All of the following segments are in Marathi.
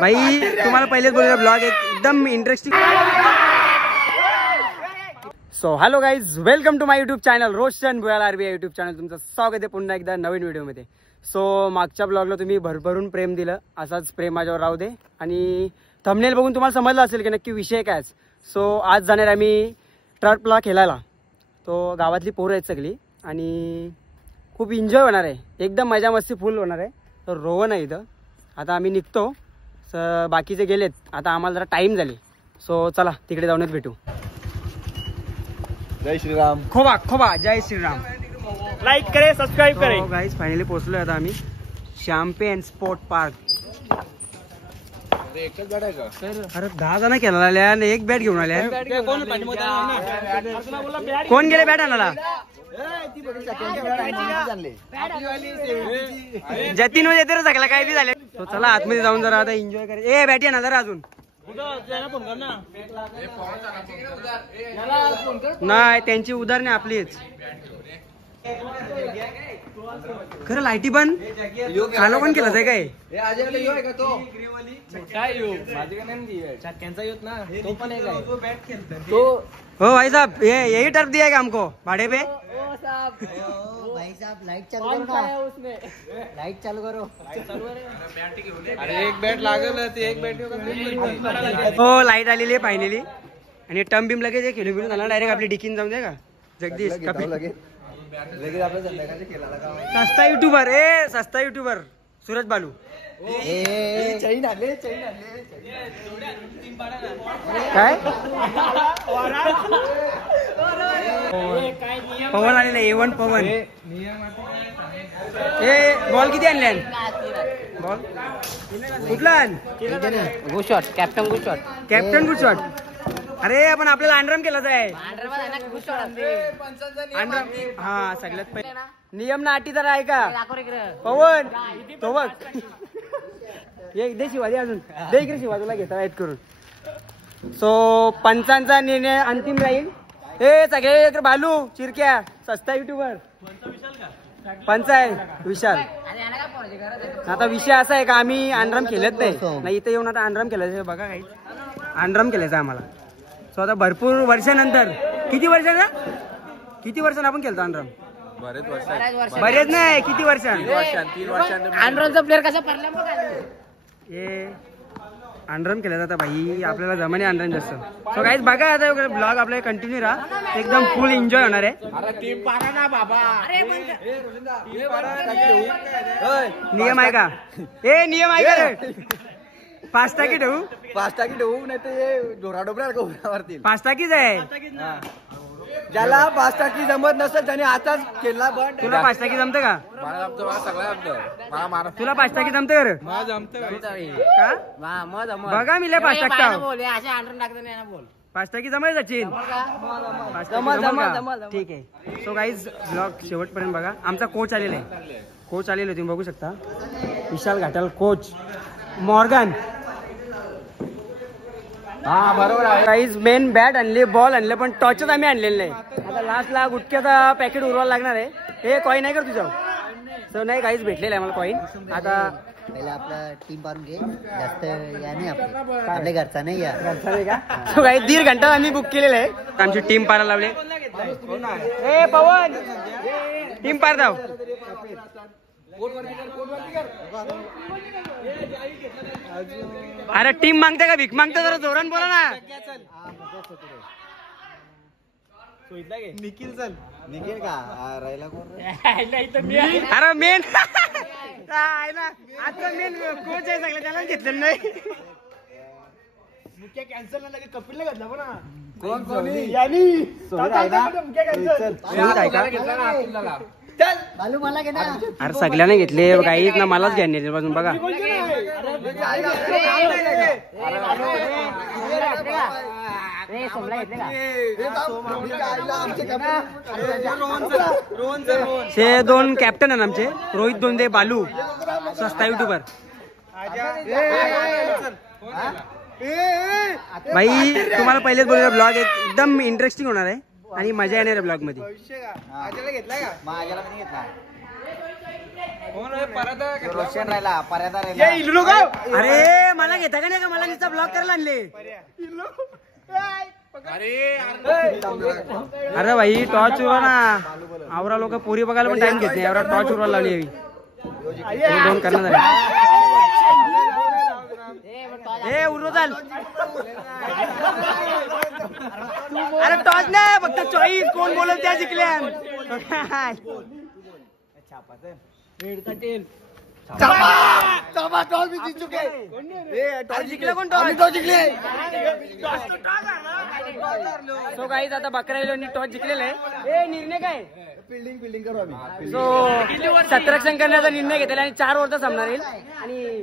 भाई तुम्हाला पहिलेच बोलूया ब्लॉग एकदम interesting. So hello guys, welcome to my YouTube channel Roshan Bhuyal RBI YouTube channel. तुमचं स्वागत आहे पुन्हा एकदा नवीन व्हिडिओमध्ये. सो मागच्या ब्लॉगला तुम्ही भरभरून प्रेम दिलं, असाच प्रेम माझ्यावर राहू दे. आणि थंबनेल बघून तुम्हाला समजलं असेल की नक्की विषय काय. सो आज जाणार आम्ही ट्रपला खेळायला. तो गावातली पोरं आहेत सगळी आणि खूप एन्जॉय होणार आहे, एकदम मजा मस्ती फुल होणार आहे. तर रोहन आहे इथं. आता आम्ही निघतो, बाकीचे गेलेत, आता आम्हाला जरा टाईम झाले. सो चला तिकडे जाऊनच भेटू. जय श्रीराम. खोबा खोबा जय श्रीराम. लाईक करे, सबस्क्राईब करे. गाईज फायनली पोहोचलोय आता आम्ही शॅम्पेन स्पोर्ट पार्क. एकच गाड आहे का अरे 10 जण खेळायला आल्या आणि एक बॅट घेऊन आल्या. कोण गेले बॅट आणायला? जतीन मध्ये येते रे सगळ्या काय बी झाले. तो चला आतमध्ये जाऊन जरा आता एन्जॉय करायचं. ए बॅट येणार जरा अजून नाही, त्यांची उदाहरणे आपलीच. खरं लाईटी पण चालू पण केलं आहे काय? हो भाई साहब, ये यही टर्फ दिया है हमको भाड़े पे. भाई साहब लाइट चालू करो ना. लाइट चालू करो. अरे एक बॅट लागल ते एक बॅट. हो लाईट आलेली आहे फायनली. आणि टर्म बिम लगेच खेळून बिळून झाला डायरेक्ट आपली डिकीन जाऊन दे का जगदीश. सस्ता युट्यूबर, ए सस्ता युट्यूबर सूरज बालू. काय पवन आलेला A1 पवन. ए बॉल किती आणले? बॉल कुठला? Good shot, captain good shot. Captain good shot. अरे आपण आपल्याला अंडरम केलाच आहे. अंडरम हा सगळ्यात पहिले नियम ना अटी तर आहे का पवन? तो बघ एक दे शिवाजी, अजून दे इकडे शिवाजीला घेता येत करून. सो पंचांचा निर्णय अंतिम राहील. हे सगळे इकडे भालू चिरक्या सस्ता युट्यूबर पंच आहे विशाल. आता विषय असा आहे का आम्ही अंडरम खेळत नाही इथे येऊन आता अंडरम खेळायचं बघा. काही अंडरम खेळायचं आम्हाला. सो आता भरपूर वर्षानंतर किती वर्षांनी आपण खेळतो अंडरम? बरेच नाही, किती वर्षांनी? 3 वर्षांनी. आंध्रचा प्लेअर कसा पडला हे अंडरम केलं जातं भाई, आपल्याला जमाने अंडरम जास्त. सो काहीच बघा आता ब्लॉग आपल्याला कंटिन्यू राहा, एकदम फुल एन्जॉय होणार आहे. अरे टीम पारा ना बाबा. नियम आहे का? ए नियम आहे का? 5 टाकी ठेवू? 5 टाकी ठेवू नाही ते डोराडोबऱ्या मारतील. 5 टाकीच आहे. ज्याला 5 टाकी जमत नसेल त्याने आताच खेळला. पण तुला 5 टाकी जमतं का? मला जमतं, मला सगळं जमतं. मला मार तुला 5 टाकी जमतं का? मला जमतं का बघा मी 5 टाकता. 5 टाकी जमाय सचिन. 5 टाकी ठीक आहे. सो गाईज ब्लॉग शेवटपर्यंत बघा. आमचा कोच आलेला आहे. कोच आलेला तुम्ही बघू शकता, विशाल घाटाल कोच मॉर्गन. हा बरोबर आहे. गाईज मेन बॅट आणले, बॉल आणले, पण टॉचच आम्ही आणलेलं नाही. आता लास्टला गुटक्याचा पॅकेट उरवायला लागणार आहे. हे कॉईन आहे का तुझं? सो नाही गाईज भेटलेलं आहे मला कॉईन. आता पहिले आपला टीम पारून घे. जास्त या नाही आपल्या घरचा नाही या घरचा नाही का? सो गाईज 1.5 घंटा आम्ही बुक केलेलं आहे. आमची टीम पारा लावले. ए पवन टीम पार धाव. अरे टीम मागते का भीक मागते? जरा जोरान बोला ना. निखिल चल. निखिल का राहिला कोण? अरे मेन आता मेन कोच आहे सगळं, त्याला घेतलेलं नाही. मुख्य कॅन्सर ना लगे कपिलला घातला पण कोण कोणी बालू मला घे ना. अरे सगळ्यांना घेतले काहीच ना, मलाच घ्यायला पासून बघा. हे 2 कॅप्टन आहे आमचे, रोहित दोंदे बालू सस्ता युट्यूबर. भाई तुम्हाला पहिलेच बोलूया ब्लॉग एकदम इंटरेस्टिंग होणार आहे आणि मजा येणार आहे ब्लॉग मध्ये. रोशन राहिला पर्यादा ये इल्लू का? अरे मला घेता का नाही का मला नुसता ब्लॉक करायला आणले. अरे भाई टॉर्च उरवा ना. आवरा लोक पोरी बघायला पण टाइम घेत नाही. आवरा टॉर्च उरवायला लावली हवी दोन करणार ए उरो चाल. अरे टॉर्च नाही फक्त चॉईस कोण बोलत त्या जिंकल्या. जिंकलं कोण टॉस जिंकले. सो गाईज आता बकराईलोनी टॉस जिंकलेला आहे. ए निर्णय काय फिल्डिंग करू आम्ही. सो शतरक्षण करण्याचा निर्णय घेतलेला आणि 4 ओव्हरचा सामना राहील. आणि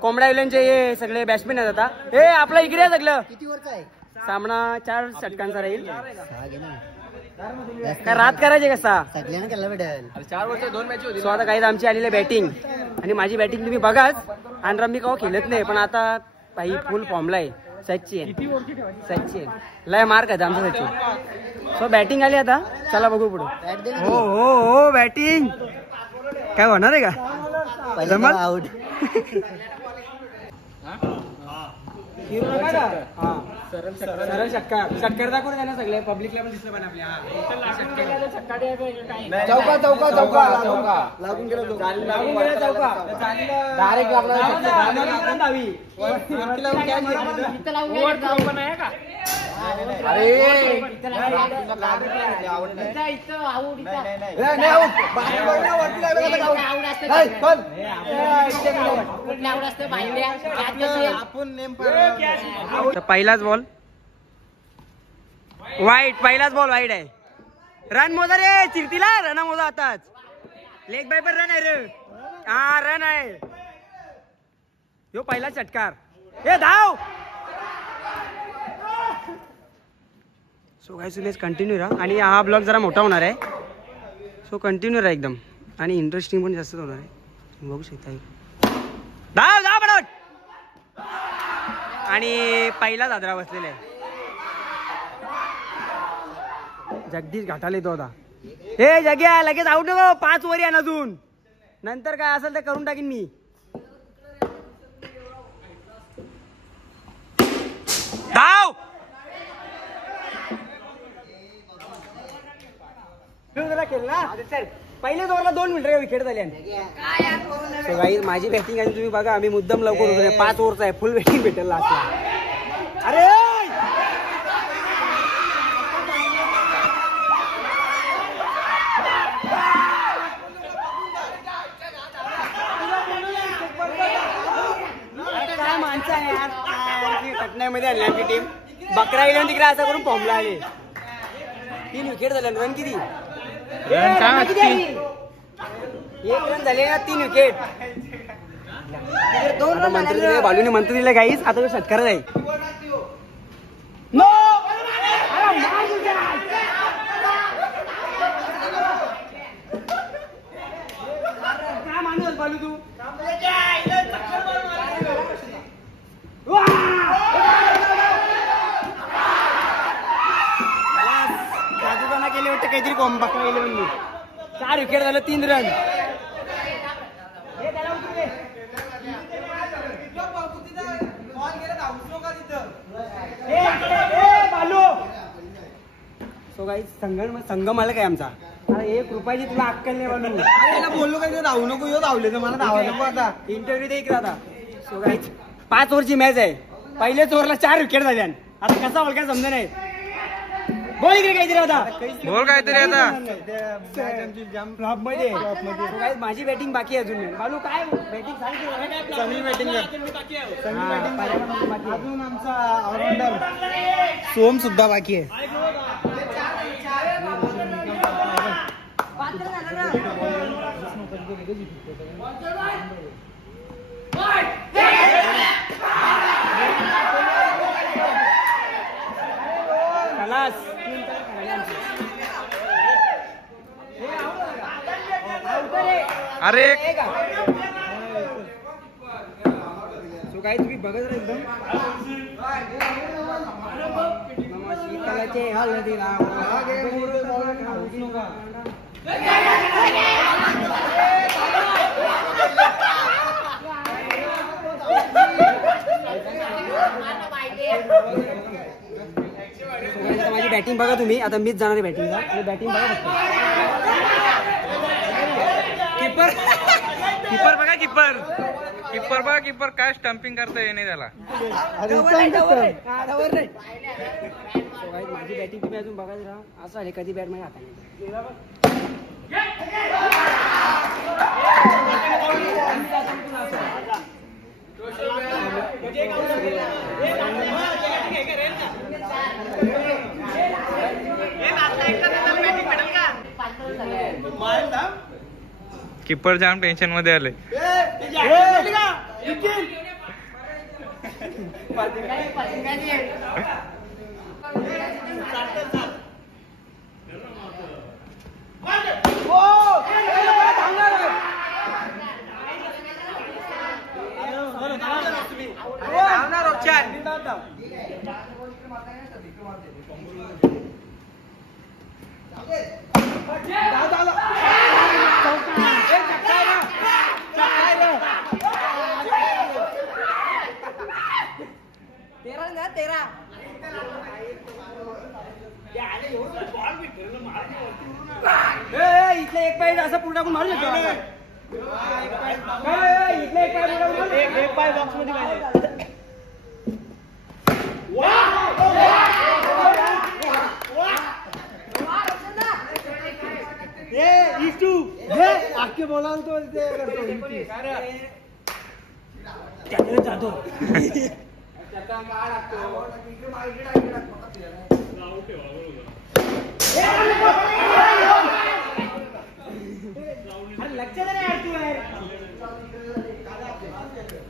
कोंबडा इलेव्हनचे हे सगळे बॅट्समॅन आहेत आता. हे आपलं इकडे आहे सगळं किती वरचा आहे? सामना 4 षटकांचा राहील. काय रात करायचे कसा सगळ्यांना केला भेटेल. 4 वर्ष 2 मॅच होती. सो आता काही आमची आलेली बॅटिंग आणि माझी बॅटिंग तुम्ही बघाच. आणि रम्मी कवा खेळत नाही पण आता काही फुल फॉर्मला आहे. सचिन लय मार्क आहे आमचा सचिन. सो बॅटिंग आली आता चला बघू पुढे. हो हो हो बॅटिंग काय होणार आहे का जमल आउट. सरळ षटकार दाखवून द्या ना सगळे पब्लिकला पण दिसलं पण आपल्या. चौका लागून गेला चौका डायरेक्ट पहिलाच बॉल वाईट. पहिलाच बॉल वाईट आहे. रन मोजा रे चिरतीला. रन मोजा आताच. लेग बाय पर रन आहे रे. हा रन आहे. यो पहिला षटकार. हे धाव. सो गाइस कंटिन्यू राहा. आणि हा ब्लॉग जरा मोठा होणार आहे. सो कंटिन्यू राहा एकदम. आणि इंटरेस्टिंग पण जास्त होणार आहे. बघू शकता. धाव धाव पडवट. आणि पहिला दादरा बसलेला आहे. जगदीश घाटाले तो होता. हे जग्या लगेच आउट नको. 5 ओव्हर आहे अजून. नंतर काय असेल ते करून टाकीन मी. धाव. पहिलेच ओव्हरला 2 मिनिटं विकेट झाली. सो गाईज माझी बॅटिंग आणि तुम्ही बघा. आम्ही मुद्दाम लवकर होतो. 5 ओव्हरचा आहे. फुल बॅटिंग भेटेल लास्टला. अरे काय माणसं आहे यार. पटण्यामध्ये आणली आमची टीम. बकरा इलेव्हन तिकडे असं करून फॉर्मला आले. 3 विकेट झाले. रन किती? 1 रन झाले ना. 3 विकेट. 2 रन मंत्री दिले. बालूने मंत्री दिले गाईस. आता तो षटकार आहे. काय माणूस बालू तू. जादूगाना केले वाटतं काहीतरी कॉम. बकरा इलेव्हन 4 विकेट झालं. 3 रन. सो गाईस संगम आला काय आमचा. अरे 1 रुपयाची तुला अक्कल नाही बालू. त्याला बोललो काय धावू नको. यो धावले तर मला धावायला नको. आता इंटरव्ह्यू दे इकडे. आता सो गाईस 5 ओव्हरची मॅच आहे. पहिल्याच ओव्हरला 4 विकेट झाल्या. आता कसा बोल काय समजा नाही. बोल इकडे काहीतरी आता. बोल काहीतरी आता. माझी बॅटिंग बाकी आहे अजून. बालू काय बॅटिंग चांगली बॅटिंग अजून. आमचा ऑलराऊंडर सोम सुद्धा बाकी आहे. अरे सो काही तुम्ही बघत राहा एकदम. शीतलाचे हळदीला बॅटिंग बघा तुम्ही. आता मीच जाणार आहे बॅटिंगला आणि बॅटिंग बघा फक्त. कीपर कीपर बघा कीपर किपर बघा किपर काय स्टंपिंग करता येणे त्याला. माझी बॅटिंग तुम्ही अजून बघायचं राहा. असं आहे कधी बॅट माझ्या हाताने. किपर जाम टेन्शन मध्ये आले. इथले एक पाय असं पुढे टाकून मारू शकतो. इथले एक पाय बॉक्स मध्ये आखे बोला तो जातो.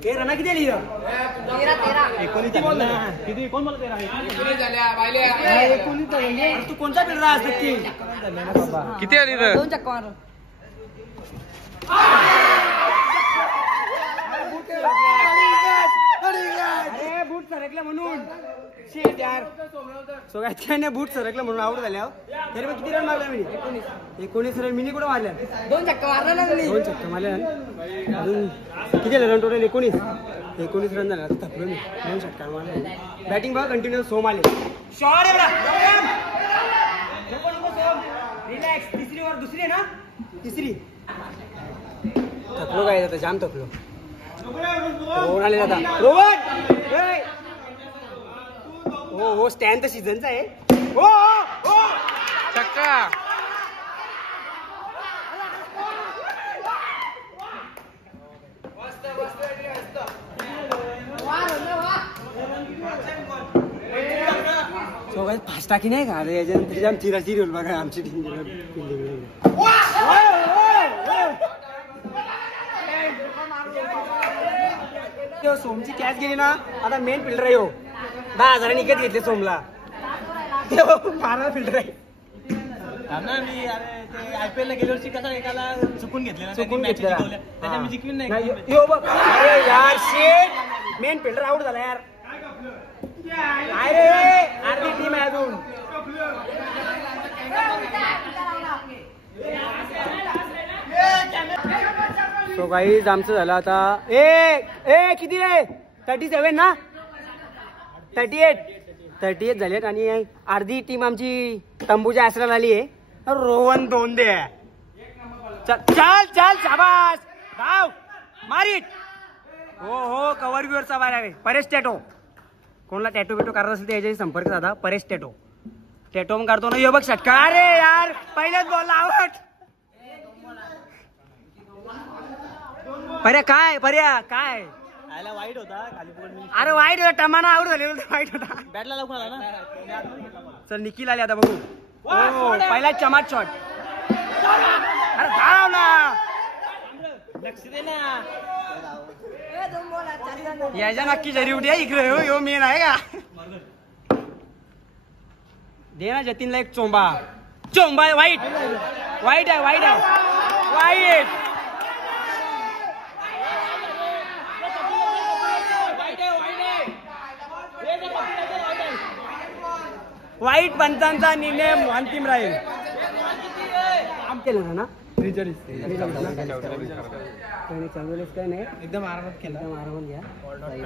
रना किती आली? 19 कोण मला 19 तू कोणता फिल्डर आहेस नक्की? किती आली तर? 2 चक्का मार. अरे बूट सरकले म्हणून. शेट यार. सो काय बूट सरकलं म्हणून आउट झाल्या. तरी मग किती रन मारल्या मी? 19 रन. मिनी कुठं मारल्या? 2 चक्का मारला ना मी. 2 चक्का मारल्या. अजून किती झाले रन टोटल? 19 रन झाले. थकलो मी. 2 चक्का मारल्या. बॅटिंग बघा कंटिन्यू. सोम आले. शॉट आहे बघा. नको सोम. रिलॅक्स. तिसरी ओव्हर. दुसरी आहे ना? तिसरी. थकलो काय आता जाम थकलो. रोहन आले आता. रोहन हो स्टँड तर सीझनचा आहे. हो छक्का. सो काही फास्ट टाकी नाही का? याच्यानंतर जाम चिराचिरी होईल बघा आमची टीम. सोमची कॅच गेली ना. आता मेन फिल्डर आहे. 10,000 विकत घेतले सोमला. 12 फिल्डर आहे. मी अरे ते IPL ला गेल्या वर्षी कसं एकाला चुकून घेतले. त्याच्या मी जिंकून नाही. अरे यार शेट मेन फिल्डर आउट झाला यार. अरे अर्धी टीम आहे अजून. सो काही आमचं झालं आता. ए किती रे? 37 ना? 38 झालेत आणि अर्धी टीम आमची तंबूच्या आसराला आली आहे. रोहन 2 दे. चल शाबास. धाव मारीट. हो कव्हर व्ह्यूअरचा बाहेर आहे. परेश टॅटो. कोणाला टॅटो बिटो करत असेल तर याच्याशी संपर्क साधा. परेश टॅटो पण करतो ना. यो बघ षटकार. अरे यार पहिल्याच बॉल आउट. पर्या काय वाईट होता खाली पकडून. अरे वाईट होता. टमाना आउट झाले. वाईट होता. बॅटला लागून आला ना. चल निखिल आले आता बघू. पहिला चमाट शॉट. अरे धाव ना. लक्ष दे ना. याच्या नक्की जरी उठी आहे इकडे. हो मेन आहे का? दे ना जतीनला एक चोंबा. वाईट आहे. वाईट पंचांचा निर्णय अंतिम राहील. काम केलं ना काय नाही एकदम आरामात केला. आरामात घ्या.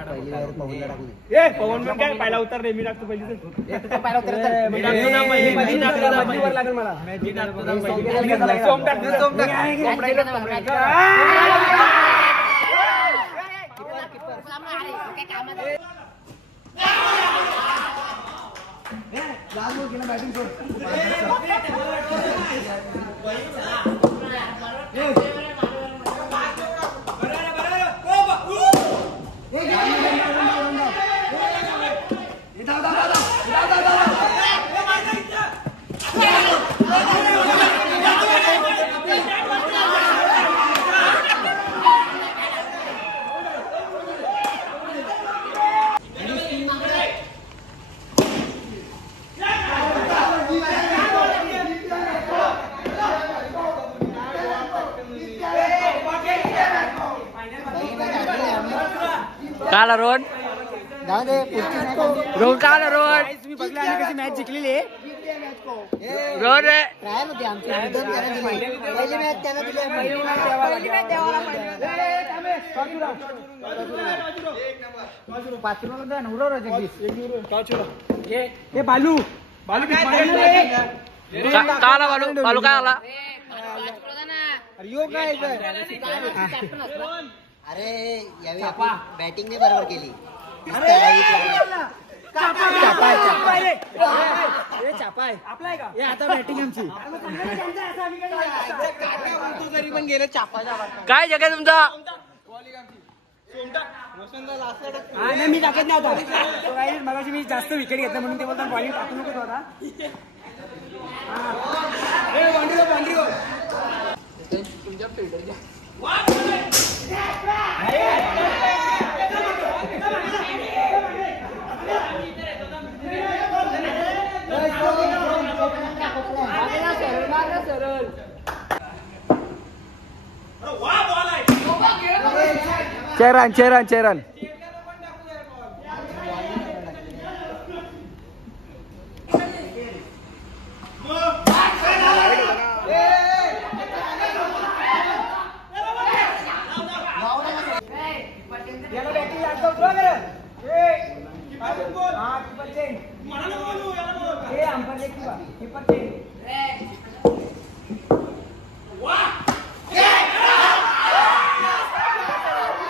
पहिली वायर पवनला टाकली. ए पवन पण काय पहिला उतर रे मी टाकतो पहिली तर. वर लागेल मला. सोम टाक. काला रोड जाऊ दे पुढची नाही का? रोड काला रोड तुम्ही बघला आम्ही कशी मॅच जिंकलेली आहे रोड ट्रायल होती आमची रिटर्न त्याने दिली. पहिली मॅच त्यानं दिली. पहिली मॅच देवाला हे बालू बालू काला बालू काय आला अरे यावेळी बॅटिंग ने बरोबर केली. आता बॅटिंग आमची काय जग आहे तुमचा नाही मी टाकत नाही आता मगाशी मी जास्त विकेट घेतला म्हणून ते बोलतात बॉलिंग टाकू नको आता चेरन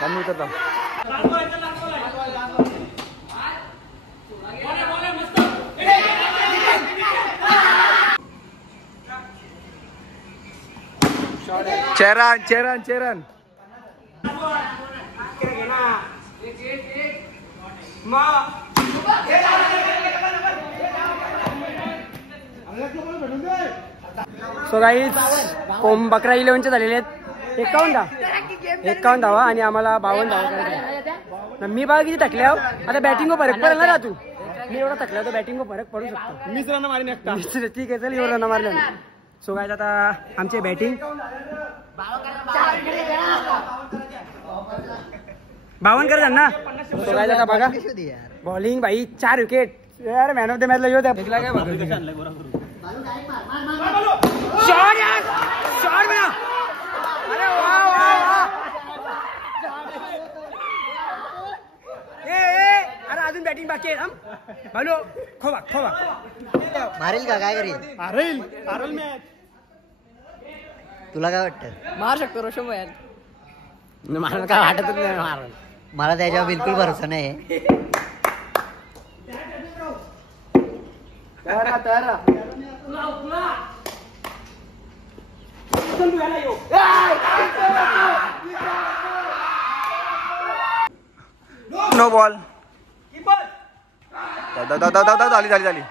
कमी उतरता चेरन सो गाईज बकरा 11चे झालेले आहेत 51 धावा आणि आम्हाला 52 धावा करायच्या. मी बघा किती टाकल्या आता बॅटिंग फरक पडेल ना तू मी एवढा टाकला तर बॅटिंग फरक पडू शकतो. मीच रन मारीन एकटा. ठीक आहे चल एवढं रन मारलं. सो गाईज आता आमचे बॅटिंग 52 करतात ना. सो गाईज आता बघा बॉलिंग भाई 4 विकेट यार मॅन ऑफ द मॅचला येऊ द्या. शॉट बना अरे वाह अरे अजून बॅटिंग बाकी आहे भालो खोबा मारेल का काय करेल हारेल मॅच. तुला काय वाटतं? मार शकतो रोशन भैया मला काय वाटतच नाही मार. मला त्याच्यावर बिलकुल भरोसा नाही. नो बॉल झाली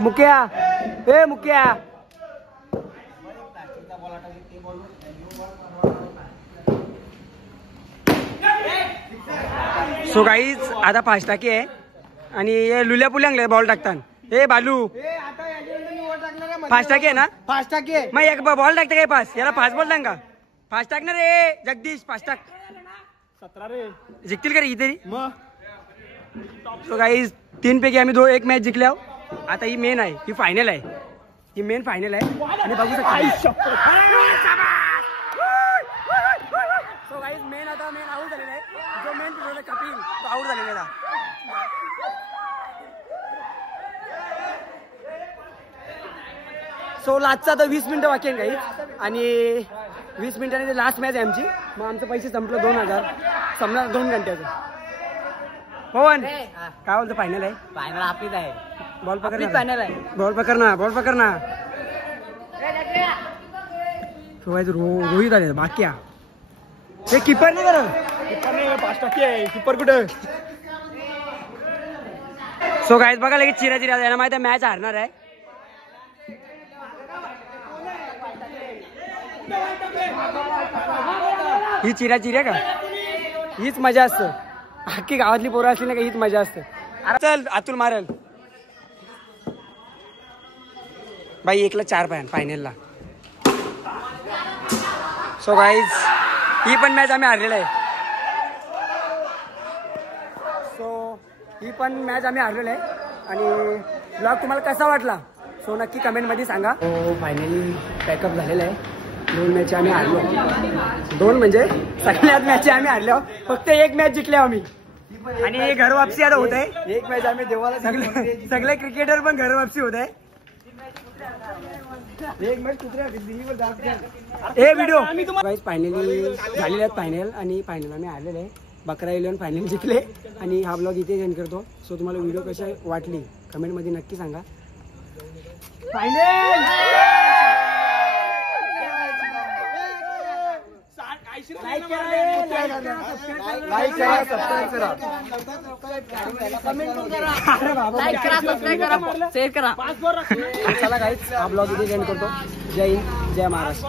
मुक्या सो गाईज आता 5 टाकी आहे आणि हे लुल्या पुल्या बॉल टाकतात हे बालू फास्ट टाके आहे ना फास्ट टाके मग एक बॉल टाकते काय पास याला फास्ट बॉल टाक का फास्ट टाकणार रे जगदीश फास्ट टाक 17 रे जिंकतील का रे तरी मग सो गाईज 3 पैकी आम्ही एक मॅच जिंकल्या आता ही मेन आहे ही फायनल आहे ही मेन फायनल आहे आणि बघू शकता सो गाईज मेन आउट झालेला आहे जो मेन कपिल तो आउट झालेला सो लास्टचा आता 20 मिनिटं बाकी आहे काही आणि 20 मिनिटांनी ते लास्ट मॅच आहे आमची मग आमचं पैसे संपलं 2000 संपणार 2 घंट्याचं पवन काय बोलतो फायनल आहे फायनल आपलीच आहे बॉल पकड फायनल आहे बॉल पकड ना रोहित आले बाकी हे किपर नाही करत 5 टक्के किपर कुठं सो गाईज बघा लगेच चिरा यायला माहिती आहे मॅच हारणार आहे ही चिरा का हीच मजा असतं अख्खी गावातली पोरं असली ना का हीच मजा असते अरे चल अतुल मारल बाई 1-4 फायनलला सो गाईज ही पण मॅच आम्ही हारलेला आहे आहे आणि ब्लॉग तुम्हाला कसा वाटला सो नक्की कमेंटमध्ये सांगा फायनली पॅकअप झालेला आहे 2 मॅच आम्ही हारलो 2 म्हणजे सगळ्यात मॅच आम्ही हारलो फक्त 1 मॅच जिंकले आम्ही आणि घर वापसी आता होत आहे एक मॅच आम्ही देवाला सगळे क्रिकेटर पण घर वापसी होत आहे एक मॅच कुत्र्या हे व्हिडिओ फायनली झालेले आहेत फायनल आणि फायनल आम्ही आलेले आहे 11-11 फायनल जिंकले आणि हा ब्लॉग इथे एंड करतो सो तुम्हाला व्हिडिओ कशी वाटली कमेंटमध्ये नक्की सांगा फायनल लाईक करा सबस्क्राईब करा शेअर करा चला गाईज हा ब्लॉग इथे एंड करतो जय हिंद जय महाराष्ट्र